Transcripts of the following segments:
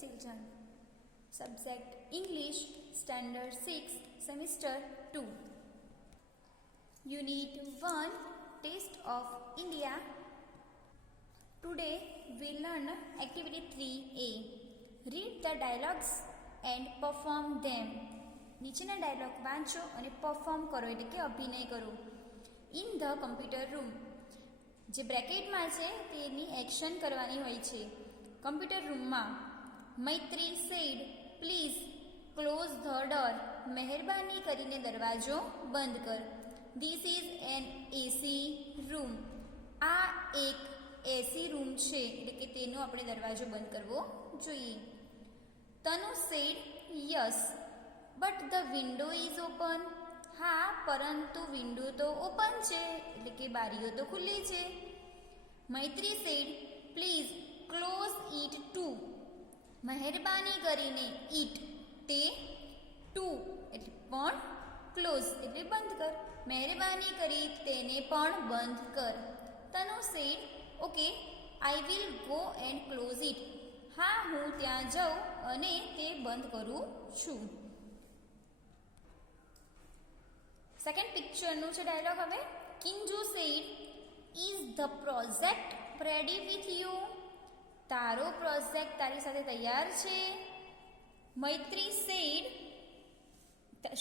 children. Subject English, Standard 6, Semester 2. Unit 1, Taste of India. Today we learn Activity 3A. Read the dialogues and perform them. નીચેના dialog વાંચો અને perform કરો એટલે કે અભિનય કરો. ઇન ધ કમ્પ્યુટર રૂમ, જે બ્રેકેટમાં છે તેની એક્શન કરવાની હોય છે. કમ્પ્યુટર રૂમમાં Maitri said please close the door, મહેરબાની કરીને દરવાજો બંધ કર. This is an AC room, આ એક એસી રૂમ છે એટલે કે તેનો આપણે દરવાજો બંધ કરવો જોઈએ. Tanu said yes but the window is open, હા પરંતુ વિન્ડો તો ઓપન છે એટલે કે બારીઓ તો ખુલ્લી છે. Maitri said please close it too, મહેરબાની કરીને ઇટ તે ટુ એટલે પણ ક્લોઝ એટલે બંધ કર, મહેરબાની કરી તેને પણ બંધ કર. Tanu said okay I will go and close it, હા હું ત્યાં જાઉં અને તે બંધ કરું છું. સેકન્ડ પિક્ચરનું છે ડાયલોગ હવે. Kinju said is the project ready with you, તારો પ્રોજેક્ટ તારી સાથે તૈયાર છે. મૈત્રી સેડ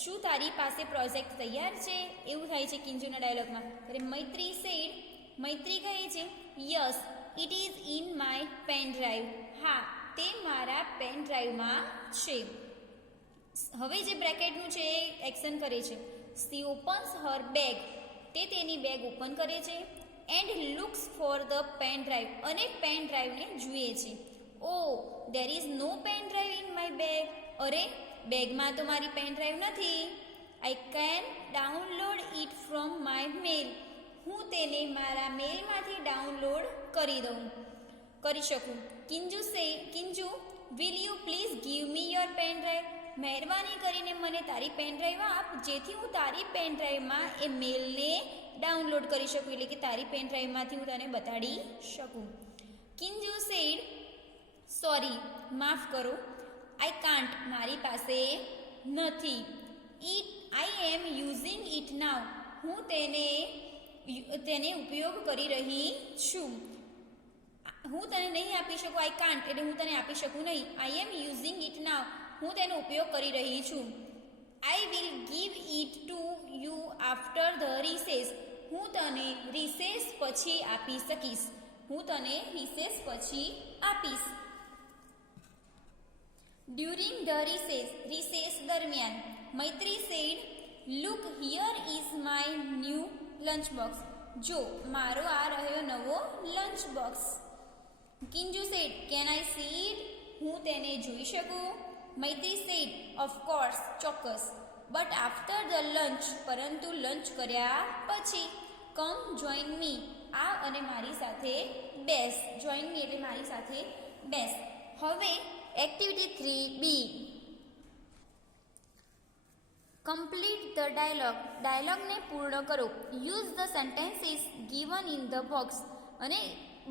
શું તારી પાસે પ્રોજેક્ટ તૈયાર છે, એવું થાય છે કિંજુના ડાયલોગમાં. ત્યારે મૈત્રી સેડ, મૈત્રી કહે છે yes it is in my pen drive, હા તે મારા પેન ડ્રાઈવમાં છે. હવે જે બ્રેકેટનું છે એ એક્શન કરે છે. She opens her bag, તે તેની બેગ ઓપન કરે છે. And looks for the pen drive, અને પેન ડ્રાઈવને જુએ છે. Oh there is no pen drive in my bag, અરે બેગમાં તો મારી પેન ડ્રાઈવ નથી. I can download it from my mail, હું તેને મારા મેલમાંથી ડાઉનલોડ કરી શકું. Kinju will you please give me your pen drive, મહેરબાની કરીને મને તારી પેન ડ્રાઈવ આપ જેથી હું તારી પેન ડ્રાઈવમાં એ મેલને ડાઉનલોડ કરી શકું, એટલે કે તારી પેન ડ્રાઈવમાંથી હું તને બતાડી શકું. કિંજુ સેડ સોરી માફ કરો, આઈ કાન્ટ મારી પાસે નથી. આઈ એમ યુઝિંગ ઇટ નાવ, હું તેને ઉપયોગ કરી રહી છું. હું તને નહીં આપી શકું, આઈ કાન્ટ એટલે હું તને આપી શકું નહીં. આઈ એમ યુઝિંગ ઇટ નાવ, હું તેનો ઉપયોગ કરી રહી છું. I will give it to you after the recess, હું તને રિસેસ પછી આપી શકીશ, હું તને રિસેસ પછી આપીશ. ડ્યુરિંગ ધ રિસેસ દરમિયાન. Maitri said look here is my new lunch box, જો મારો આ રહ્યો નવો lunch box. Kinju said can I see it, હું તેને જોઈ શકું. મૈત્રી સેડ ઓફકોર્સ ચોક્કસ. બટ આફ્ટર ધ લંચ, પરંતુ લંચ કર્યા પછી. કમ જોઈન મી, આ અને મારી સાથે બેસ. જોઈન મી એટલે મારી સાથે બેસ. હવે activity 3B. Complete the dialogue, ડાયલોગને પૂર્ણ કરો. Use the sentences given in the box, અને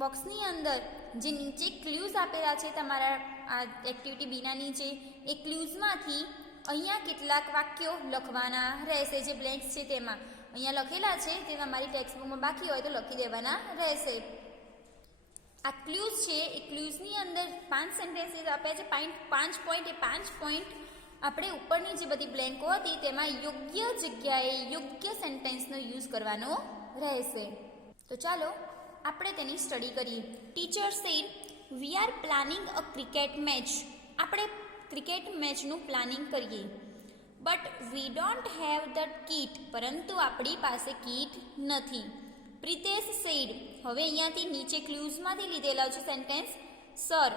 બોક્સની અંદર જે નીચે ક્લ્યુઝ આપેલા છે તમારા આ એક્ટિવિટી બીના નીચે, એ ક્લ્યુઝમાંથી અહીંયા કેટલાક વાક્યો લખવાના રહેશે. જે બ્લેન્ક્સ છે તેમાં અહીંયા લખેલા છે તે તમારી ટેક્સ્ટબુકમાં બાકી હોય તો લખી દેવાના રહેશે. આ ક્લ્યુઝ છે એ ક્લ્યુઝની અંદર 5 સેન્ટેન્સીસ આપ્યા છે. 5 પોઈન્ટ, એ 5 પોઈન્ટ આપણે ઉપરની જે બધી બ્લેન્કો હતી તેમાં યોગ્ય જગ્યાએ યોગ્ય સેન્ટેન્સનો યુઝ કરવાનો રહેશે. તો ચાલો આપણે તેની સ્ટડી કરીએ. Teacher said we are planning a cricket match, આપણે ક્રિકેટ મેચનું પ્લાનિંગ કરીએ. But we don't have the kit, પરંતુ આપણી પાસે કીટ નથી. પ્રિતેશ સેડ, હવે અહીંયાથી નીચે ક્લ્યુઝમાંથી લીધેલા છે sentence. Sir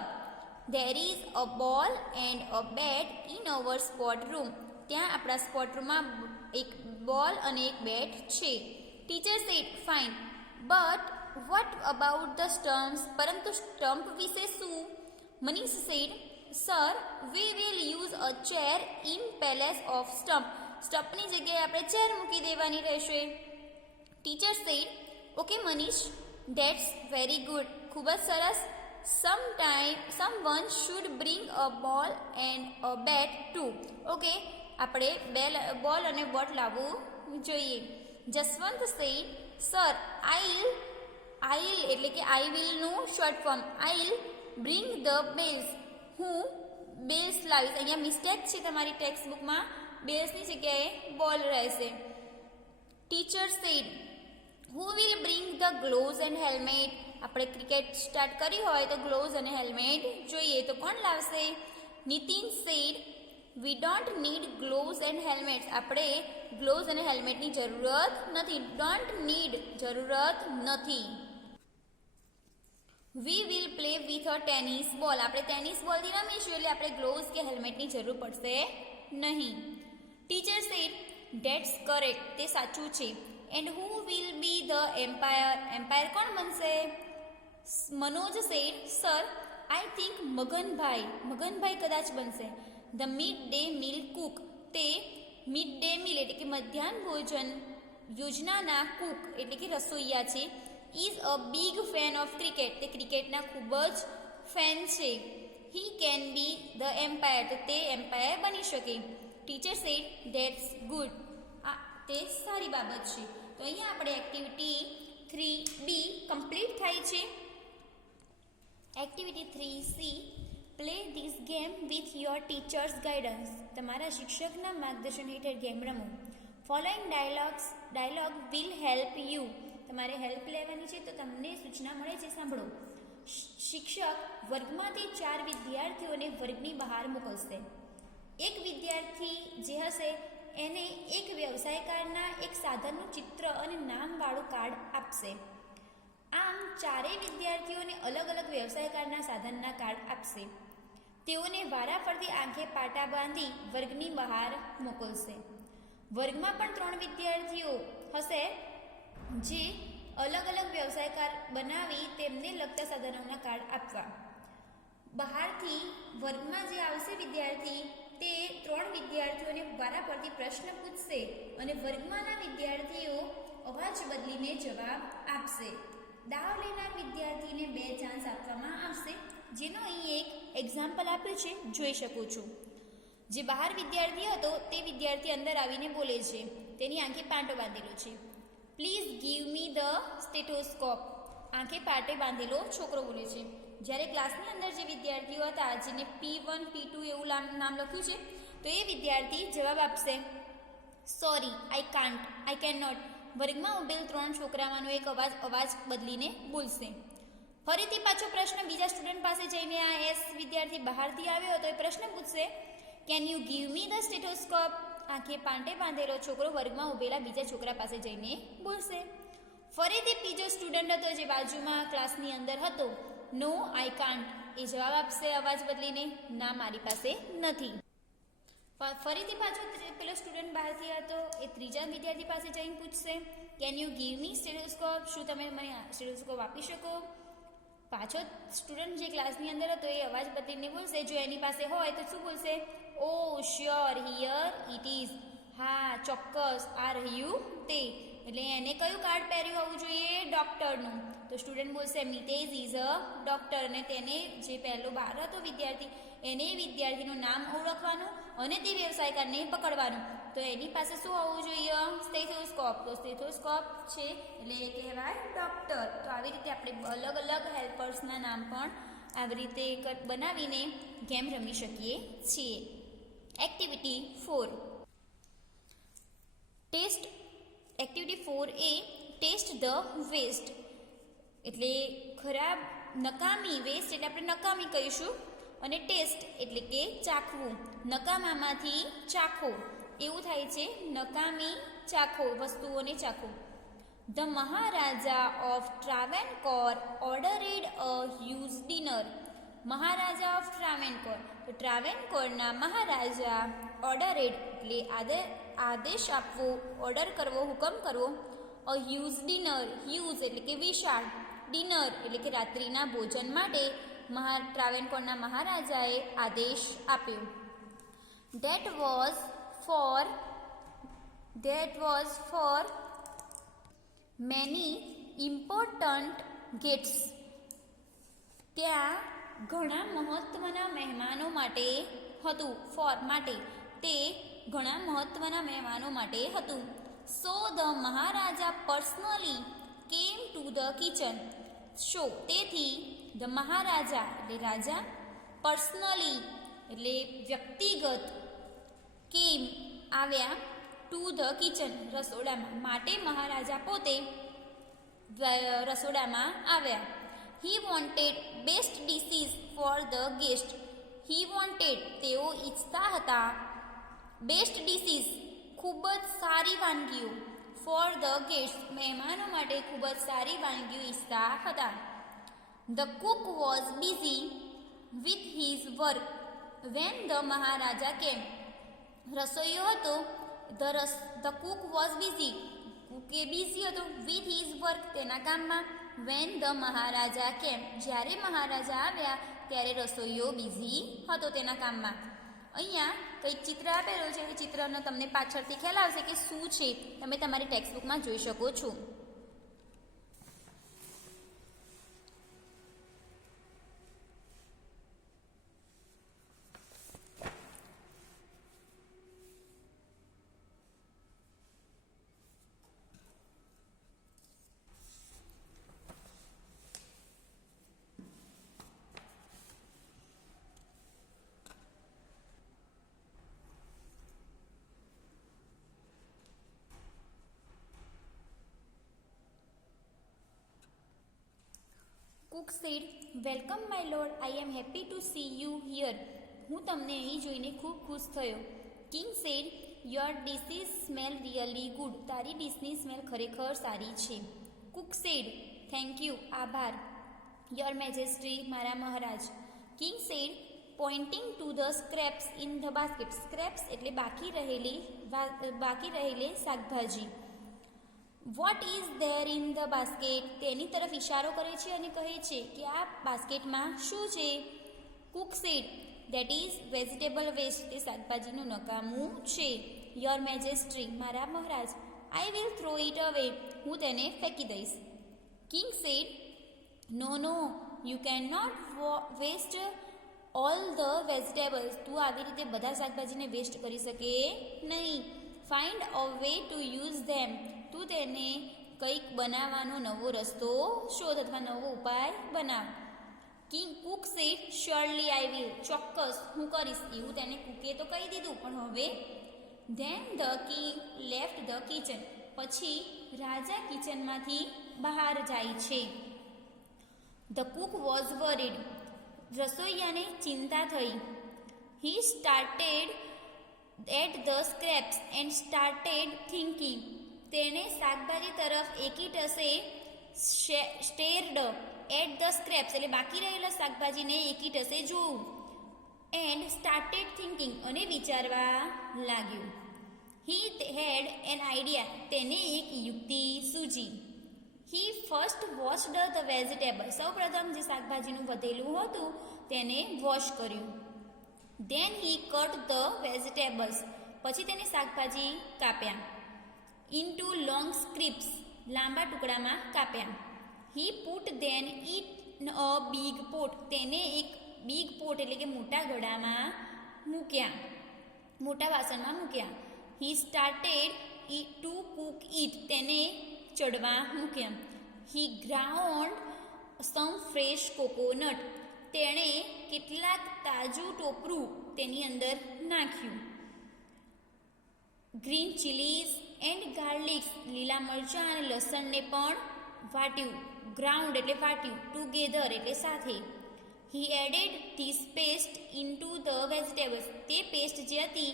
there is a ball and a bat in our sport room, ત્યાં આપણા સ્પોર્ટ રૂમમાં એક બોલ અને એક બેટ છે. Teacher said fine but what about the stumps, પરંતુ સ્ટમ્પ વિશે શું? Manish said sir we will use a chair in place of stump, સ્ટમ્પની જગ્યાએ આપણે ચેર મૂકી દેવાની રહેશે. Teacher said okay Manish, that's very good, ખૂબ જ સરસ. someone should bring a ball and a bat too. Okay, આપણે બોલ અને બેટ લાવવું જોઈએ. જસવંત said, સર આઈલ એટલે કે આઈ વિલનું short form I'll bring the bells. હું બેલ્સ લાવીશ. અહીંયા મિસ્ટેક છે તમારી ટેક્સ્ટ બુકમાં, બેલ્સની જગ્યાએ બોલ રહેશે. Teacher said, who will bring the gloves and helmet. આપણે ક્રિકેટ સ્ટાર્ટ કરી હોય તો ગ્લોવ્સ અને હેલ્મેટ જોઈએ, તો કોણ લાવશે? Nitin said, we don't need gloves and helmets. આપણે ગ્લોવ્સ અને હેલ્મેટની જરૂરત નથી. ડોન્ટ નીડ જરૂરત નથી. We will play with a tennis ball. આપણે ટેનિસ બોલથી રમીશું એટલે આપણે ગ્લોવ્સ કે હેલ્મેટની જરૂર પડશે નહીં. Teacher said, that's correct. તે સાચું છે. And who will be the umpire. Umpire કોણ બનશે? Manoj said, sir I think Maganbhai કદાચ બનશે. The mid day meal cook. તે મિડ ડે મીલ એટલે કે મધ્યાહન ભોજન યોજનાના કુક એટલે કે રસોઈયા છે. Is a big fan of cricket. તે ક્રિકેટના ખૂબ જ ફેન છે. He can be the umpire. તો તે એમ્પાયર બની શકે. Teacher said, that's good. તે સારી બાબત છે. તો અહીંયા આપણે એક્ટિવિટી 3B કમ્પ્લીટ થાય છે. Activity 3C, play this game with your teachers guidance. તમારા શિક્ષકના માર્ગદર્શન હેઠળ ગેમ રમો. Following dialogue will help you. તમારે હેલ્પ લેવાની છે તો તમને સૂચના મળે છે, સાંભળો. શિક્ષક વર્ગમાંથી 4 વિદ્યાર્થીઓને વર્ગની બહાર મોકલશે. એક વિદ્યાર્થી જે હશે એને એક વ્યવસાયકારના એક સાધનનું ચિત્ર અને નામવાળું કાર્ડ આપશે. આમ ચારેય વિદ્યાર્થીઓને અલગ અલગ વ્યવસાયકારના સાધનના કાર્ડ આપશે. તેઓને વારાફરતી આંખે પાટા બાંધી વર્ગની બહાર મોકલશે. વર્ગમાં પણ 3 વિદ્યાર્થીઓ હશે જે અલગ અલગ વ્યવસાયકાર બનાવી તેમને લગતા સાધનોના કાર્ડ આપવા. બહારથી વર્ગમાં જે આવશે વિદ્યાર્થી તે 3 વિદ્યાર્થીઓને વારાફરતી પ્રશ્ન પૂછશે અને વર્ગમાંના વિદ્યાર્થીઓ અવાજ બદલીને જવાબ આપશે. દાવ લેનાર વિદ્યાર્થીને 2 ચાન્સ આપવામાં આવશે, જેનો અહીં એક એક્ઝામ્પલ આપ્યું છે, જોઈ શકો છો. જે બહાર વિદ્યાર્થી હતો તે વિદ્યાર્થી અંદર આવીને બોલે છે. તેની આંખે પાટો બાંધેલો છે. Please give me the stethoscope. આંખે પાટે બાંધેલો છોકરો બોલે છે. જ્યારે ક્લાસની અંદર જે વિદ્યાર્થીઓ હતા જેને P1 P2 એવું નામ લખ્યું છે તો એ વિદ્યાર્થી જવાબ આપશે સોરી, આઈ કેન નોટ. વર્ગમાં ઉભેલ 3 છોકરામાંનો એક અવાજ બદલીને બોલશે. ફરીથી પાછો પ્રશ્ન બીજા સ્ટુડન્ટ પાસે જઈને આ એસ વિદ્યાર્થી બહારથી આવ્યો તો એ પ્રશ્ન પૂછશે, can you give me the stethoscope. આંખે પાટે બાંધેલો છોકરો વર્ગમાં ઉભેલા બીજા છોકરા પાસે જઈને બોલશે. ફરીથી બીજો સ્ટુડન્ટ હતો જે બાજુમાં ક્લાસની અંદર હતો, નો આઈ કાન્ટ. એ જવાબ આપશે અવાજ બદલીને, ના મારી પાસે નથી. ફરીથી પાછો પેલો સ્ટુડન્ટ બહારથી હતો એ ત્રીજા વિદ્યાર્થી પાસે જઈને પૂછશે, can you give me stethoscope. શું તમે મને સ્ટેથોસ્કોપ આપી શકો? પાછો સ્ટુડન્ટ જે ક્લાસની અંદર હતો એ અવાજ બદલીને બોલશે. જો એની પાસે હોય તો શું બોલશે? ઓ શ્યોર, હિયર ઇટ ઇઝ. હા ચોક્કસ, આ રહ્યું તે. એટલે એને કયું કાર્ડ પહેર્યું હોવું જોઈએ? ડૉક્ટરનું. તો સ્ટુડન્ટ બોલશે મિતેજ ઇઝ અ ડૉક્ટર. અને તેને જે પહેલો બહાર હતો વિદ્યાર્થી એને વિદ્યાર્થીનું નામ ઓળખવાનું અને તે વ્યવસાયકારને પકડવાનું. તો એની પાસે શું હોવું જોઈએ? સ્ટેથોસ્કોપ. તો સ્ટેથોસ્કોપ છે એટલે એ કહેવાય ડૉક્ટર. તો આવી રીતે આપણે અલગ અલગ હેલ્પર્સના નામ પણ આવી રીતે બનાવીને ગેમ રમી શકીએ છીએ. Activity 4. Test. Activity 4A, test the waste. એટલે ખરાબ નકામી, વેસ્ટ એટલે આપણે નકામી કહીશું, અને ટેસ્ટ એટલે કે ચાખવું. નકામામાંથી ચાખો એવું થાય છે. નકામી ચાખો, વસ્તુઓને ચાખો. The Maharaja of Travancore ordered a huge dinner. Maharaja of Travancore. તો ટ્રાવેનકોરના મહારાજા ઓર્ડરેડ એટલે આદેશ આપવો, ઓર્ડર કરવો, હુકમ કરવો. અ હ્યુજ ડિનર. હ્યુજ એટલે કે વિશાળ, ડિનર એટલે કે રાત્રિના ભોજન માટે ટ્રાવેનકોરના મહારાજાએ આદેશ આપ્યો. That was for many important guests. ત્યાં ઘણા મહત્વના મહેમાનો માટે હતું. ફોર માટે, તે ઘણા મહત્વના મહેમાનો માટે હતું. So the Maharaja personally came to the kitchen. So તેથી ધ મહારાજા એટલે રાજા, પર્સનલી એટલે વ્યક્તિગત, કેમ આવ્યા, ટુ ધ કિચન રસોડામાં, માટે મહારાજા પોતે રસોડામાં આવ્યા. He wanted best dishes for the guest. He wanted તેઓ ઈચ્છતા હતા, બેસ્ટ ડિશીસ ખૂબ જ સારી વાનગીઓ, ફોર ધ ગેસ્ટ મહેમાનો માટે ખૂબ જ સારી વાનગીઓ ઈચ્છતા હતા. The cook was busy with his work when the Maharaja came. રસોઈયો હતો, ધ કુક વોઝ બિઝી, કુકે બિઝી હતો, વિથ હિઝ વર્ક તેના કામમાં, વેન ધ મહારાજા કેમ જ્યારે મહારાજા આવ્યા ત્યારે રસોઈયો બિઝી હતો તેના કામમાં. અહીંયા કંઈક ચિત્ર આપેલું છે, એ ચિત્રનો તમને પાછળથી ખ્યાલ આવશે કે શું છે, તમે તમારી ટેક્સ્ટબુકમાં જોઈ શકો છો. Cook said, welcome my lord, I am happy to see you here. હું તમને અહીં જોઈને ખૂબ ખુશ થયો. King said, your dishes smell really good. તારી ડિશની સ્મેલ ખરેખર સારી છે. કુક સેડ, થેન્ક યુ, આભાર. યોર મેજેસ્ટી, મારા મહારાજ. King said, pointing to the scraps in the basket. Scraps એટલે બાકી રહેલી શાકભાજી. What is there in the basket. તેની તરફ ઇશારો કરે છે અને કહે છે કે આ બાસ્કેટમાં શું છે. Cook said, that is vegetable waste. તે શાકભાજીનું નકામું છે. યોર મેજેસ્ટી, મારા મહારાજ. I will throw it away. હું તેને ફેંકી દઈશ. King said, no no, you can not waste all the vegetables. તું આવી રીતે બધા શાકભાજીને વેસ્ટ કરી શકે નહીં. Find a way to use them. તું તેને કંઈક બનાવવાનો નવો રસ્તો શોધ અથવા નવો ઉપાય બનાવ. Cook said, surely I will. ચોક્કસ હું કરીશ. એવું તેને કુકે તો કહી દીધું, પણ હવે then the king left the kitchen. પછી રાજા કિચનમાંથી બહાર જાય છે. The cook was worried. રસોઈયાને ચિંતા થઈ. He started at the scraps and started thinking. તેણે શાકભાજી તરફ એકીટસે સ્ટેર્ડ એટ ધ સ્ક્રેપ્સ એટલે બાકી રહેલા શાકભાજીને એકીટસે જોવું. એન્ડ સ્ટાર્ટેડ થિંકિંગ અને વિચારવા લાગ્યું. He had an idea. તેને એક યુક્તિ સૂજી. He first washed the vegetable. સૌપ્રથમ જે શાકભાજીનું વધેલું હતું તેને વોશ કર્યું. Then he cut the vegetables. પછી તેને શાકભાજી કાપ્યા. Into long strips. લાંબા ટુકડામાં કાપ્યા. He put then it a big pot. તેને એક બિગ પોટ એટલે કે મોટા ઘડામાં મૂક્યા, મોટા વાસણમાં મૂક્યા. He started to cook it. તેને ચડવા મૂક્યા. He ground some fresh coconut. તેણે કેટલાક તાજું ટોપરું તેની અંદર નાખ્યું. Green chillies and garlics. લીલા મરચાં અને લસણને પણ વાટ્યું. ગ્રાઉન્ડ એટલે વાટ્યું. ટુગેધર એટલે સાથે. He added this paste into the vegetables. તે પેસ્ટ જે હતી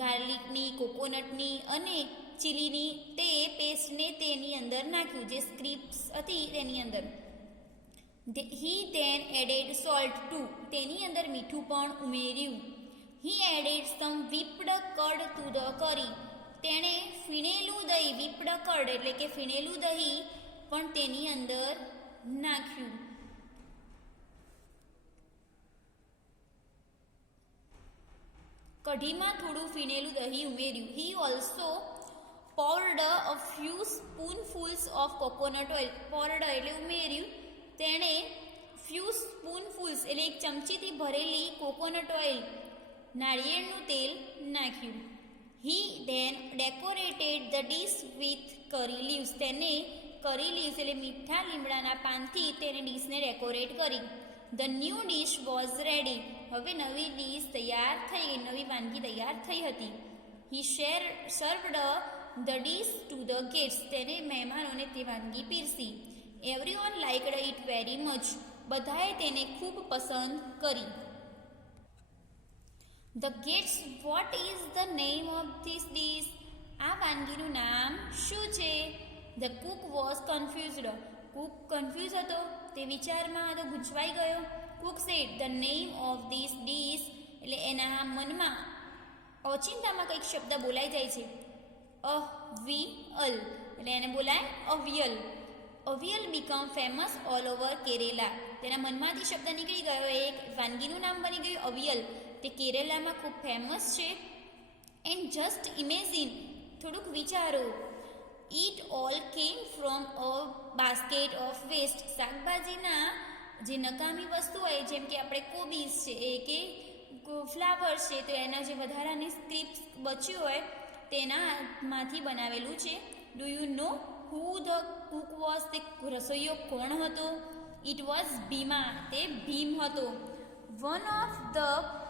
ગાર્લિકની, કોકોનટની અને ચીલીની, તે પેસ્ટને તેની અંદર નાખ્યું, જે સ્ક્રીપ્સ હતી તેની અંદર. He then added salt too. તેની અંદર મીઠું પણ ઉમેર્યું. He added some whipped curd to the curry. તેણે ફીણેલું દહીં, વિપ્ડ કર્ડ એટલે કે ફીણેલું દહીં પણ તેની અંદર નાખ્યું. કઢીમાં થોડું ફીણેલું દહીં ઉમેર્યું. He also poured a few spoonfuls of coconut oil. poured એટલે ઉમેર્યું. તેણે ફ્યુ સ્પૂનફૂલ્સ એટલે એક ચમચીથી ભરેલી કોકોનટ ઓઇલ નાળિયેરનું તેલ નાખ્યું. He then decorated the dish with curry leaves. તેને કરી લીવ્સ એટલે મીઠા લીમડાના પાનથી તેને ડીશને ડેકોરેટ કરી. The new dish was ready. હવે નવી ડીશ તૈયાર થઈ ગઈ, નવી વાનગી તૈયાર થઈ હતી. He served the dish to the guest. તેને મહેમાનોને તે વાનગી પીરસી. Everyone liked it very much. બધાએ તેને ખૂબ પસંદ કરી. The guests what is the name of this dish. આ વાનગીનું નામ શું છે? The cook was confused. Cook confuse હતો, તે વિચારમાં તો ગૂંચવાઈ ગયો. Cook said the name of this dish. એટલે એના મનમાં ઓચિંતામાં કંઈક શબ્દ બોલાઈ જાય છે. અવિયલ એટલે એને બોલાય avial. Avial become famous all over Kerala. તેના મનમાંથી શબ્દ નીકળી ગયો, એક વાનગીનું નામ બની ગયું અવિયલ. તે કેરેલામાં ખૂબ ફેમસ છે. એન્ડ જસ્ટ ઇમેજિન, થોડુંક વિચારો, it all came from a basket of waste. શાકભાજીના જે નકામી વસ્તુ હોય, જેમ કે આપણે કોબીઝ છે કે ફ્લાવર્સ છે, તો એના જે વધારાની સ્ક્રિપ્સ બચ્યું હોય તેનામાંથી બનાવેલું છે. Do you know who the cook was. તે રસોઈયો કોણ હતો? It was Bhima. તે ભીમ હતો. One of the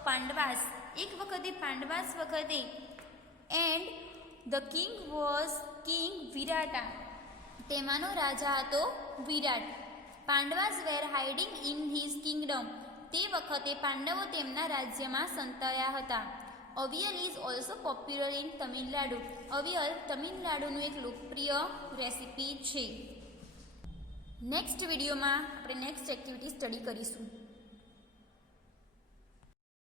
Pandavas. એક વખતે પાંડવાસ વખતે. And the king was king Virata. તેમાંનો રાજા હતો Virat. Pandavas were hiding in his kingdom. તે વખતે પાંડવો તેમના રાજ્યમાં સંતાયા હતા. Aviyal is also popular in Tamil Nadu. Aviyal તમિલનાડુનું એક લોકપ્રિય રેસિપી છે. નેક્સ્ટ વિડીયોમાં આપણે નેક્સ્ટ એક્ટિવિટી સ્ટડી કરીશું.